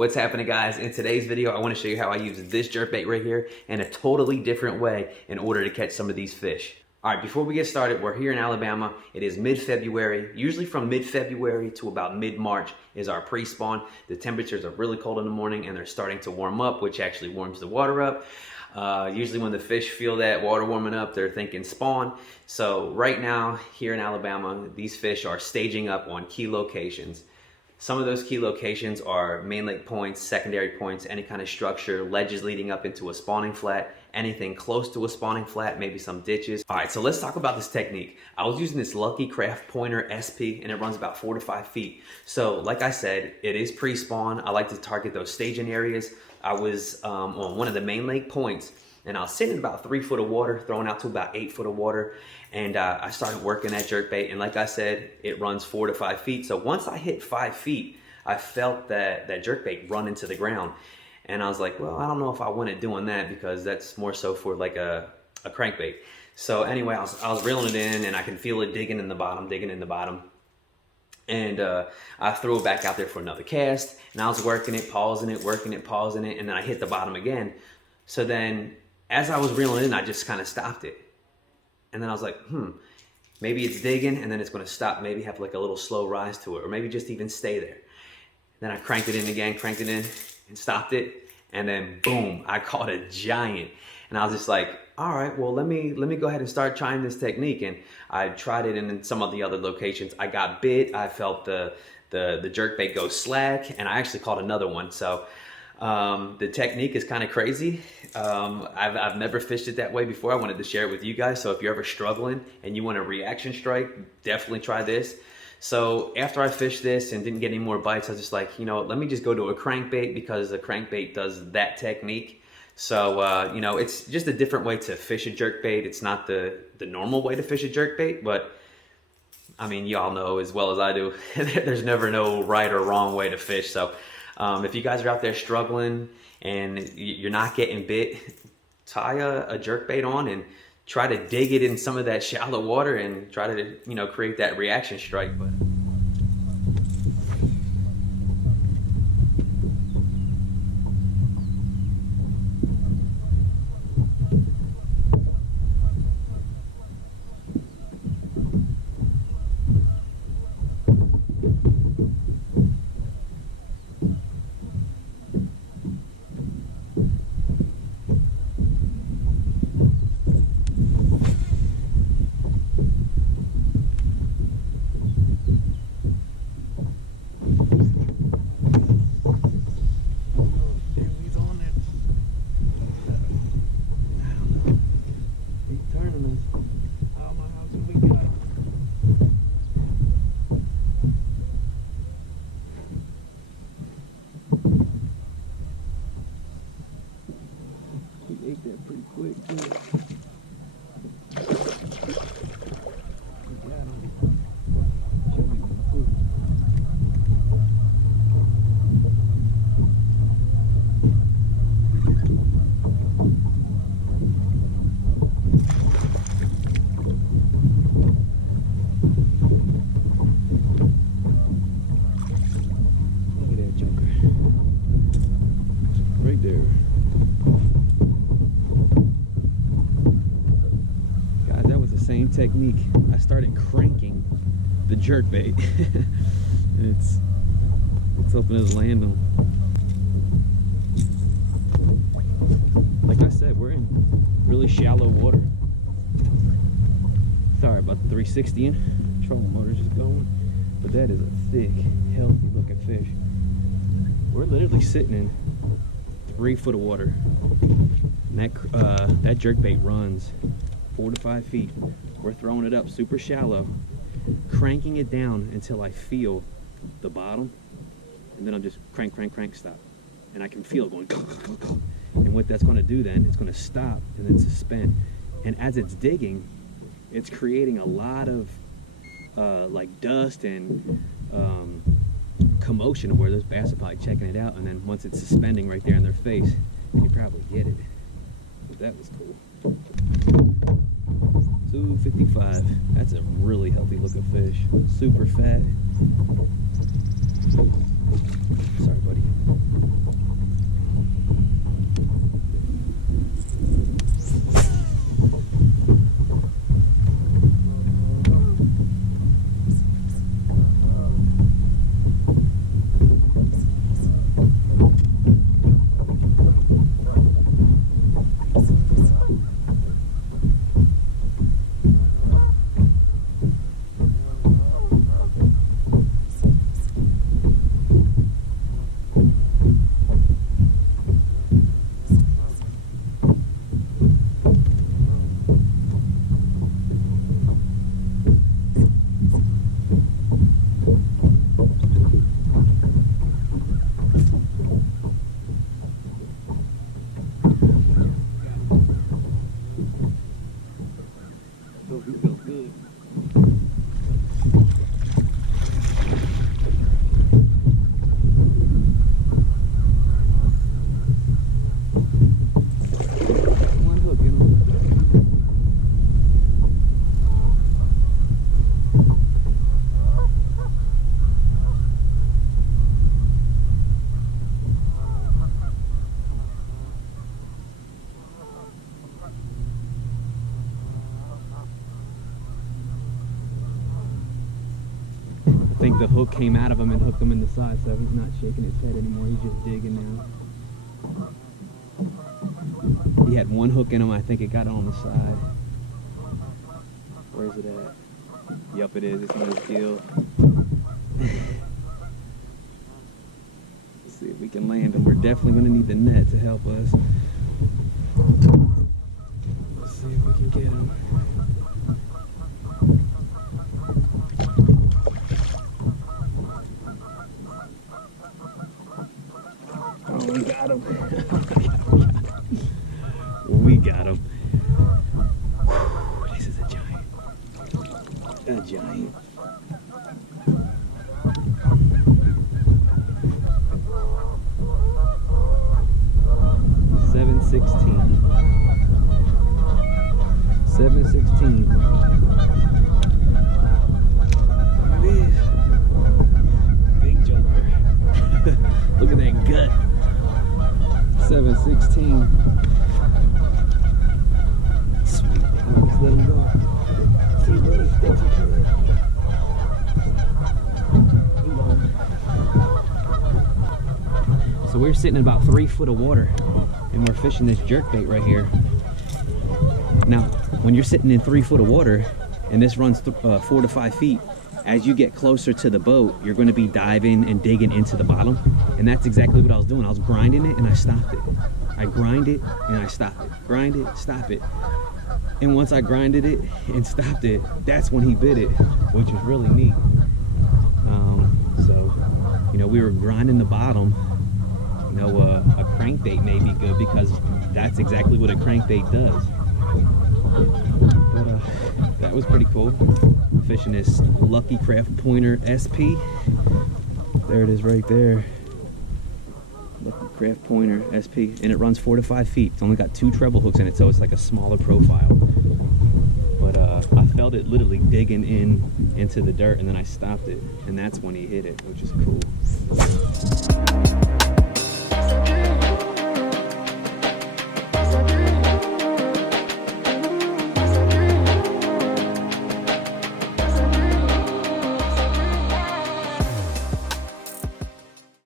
What's happening, guys? In today's video, I want to show you how I use this jerkbait right here in a totally different way in order to catch some of these fish. All right, before we get started, we're here in Alabama. It is mid-February. Usually from mid-February to about mid-March is our pre-spawn. The temperatures are really cold in the morning and they're starting to warm up, which actually warms the water up. Usually when the fish feel that water warming up, they're thinking spawn. So right now here in Alabama, these fish are staging up on key locations. Some of those key locations are main lake points, secondary points, any kind of structure, ledges leading up into a spawning flat, anything close to a spawning flat, maybe some ditches. All right, so let's talk about this technique. I was using this Lucky Craft Pointer SP and it runs about 4 to 5 feet. So like I said, it is pre-spawn. I like to target those staging areas. I was on one of the main lake points and I was sitting in about 3 foot of water, throwing out to about 8 foot of water. And I started working that jerkbait. And like I said, it runs 4 to 5 feet. So once I hit 5 feet, I felt that jerkbait run into the ground. And I was like, well, I don't know if I wanted doing that because that's more so for like a crankbait. So anyway, I was reeling it in and I can feel it digging in the bottom. And I threw it back out there for another cast. And I was working it, pausing it, working it, pausing it. And then I hit the bottom again. So then as I was reeling in, I just kind of stopped it. And then I was like, maybe it's digging and then it's going to stop, maybe have like a little slow rise to it, or maybe just even stay there. Then I cranked it in again, cranked it in and stopped it. And then boom, I caught a giant. And I was just like, all right, well, let me go ahead and start trying this technique. And I tried it in some of the other locations. I got bit. I felt the jerkbait go slack, and I actually caught another one. So the technique is kind of crazy. I've never fished it that way before. I wanted to share it with you guys. So if you're ever struggling and you want a reaction strike, definitely try this. So after I fished this and didn't get any more bites, I was just like, you know, let me just go to a crankbait because the crankbait does that technique. So, you know, it's just a different way to fish a jerkbait. It's not the normal way to fish a jerkbait, but I mean, y'all know as well as I do, there's never no right or wrong way to fish. So if you guys are out there struggling and you're not getting bit, tie a jerkbait on and try to dig it in some of that shallow water and try to, you know, create that reaction strike. But ate that pretty quick too. Look at that joker. Right there. Same technique. I started cranking the jerkbait and it's up in his landing. Like I said, we're in really shallow water. Sorry about the 360 in. Trolling motor just going, but that is a thick, healthy looking fish. We're literally sitting in 3 foot of water. And that jerkbait runs 4 to 5 feet. We're throwing it up super shallow, cranking it down until I feel the bottom, and then I'll just crank, stop. And I can feel it going, and what that's going to do then, it's going to stop and then suspend. And as it's digging, it's creating a lot of like dust and commotion where those bass are probably checking it out. And then once it's suspending right there in their face, they can probably get it. But that was cool. 255. That's a really healthy looking fish. Super fat. Sorry, buddy. think the hook came out of him and hooked him in the side, so he's not shaking his head anymore. He's just digging now. He had one hook in him. I think it got on the side. Where's it at? Yup, it is. It's on his gill. Let's see if we can land him. We're definitely going to need the net to help us. Let's see if we can get him. Oh, we got him. We got him. Whew, this is a giant. A giant. $7.16. $7.16. There it is. Big joker. Look at that gut. $7.16. Sweet. Just let him go. See, buddy, think you can. So we're sitting in about 3 foot of water, and we're fishing this jerkbait right here. Now, when you're sitting in 3 foot of water, and this runs 4 to 5 feet, as you get closer to the boat, you're going to be diving and digging into the bottom. And that's exactly what I was doing. I was grinding it and I stopped it. I grind it and I stop it. Grind it, stop it. And once I grinded it and stopped it, that's when he bit it, which was really neat. So, you know, we were grinding the bottom. You know, a crankbait may be good because that's exactly what a crankbait does. But that was pretty cool. I'm fishing this Lucky Craft Pointer SP. There it is right there. Lucky Craft Pointer SP. And it runs 4 to 5 feet. It's only got 2 treble hooks in it, so it's like a smaller profile. But I felt it literally digging into the dirt, and then I stopped it. And that's when he hit it, which is cool.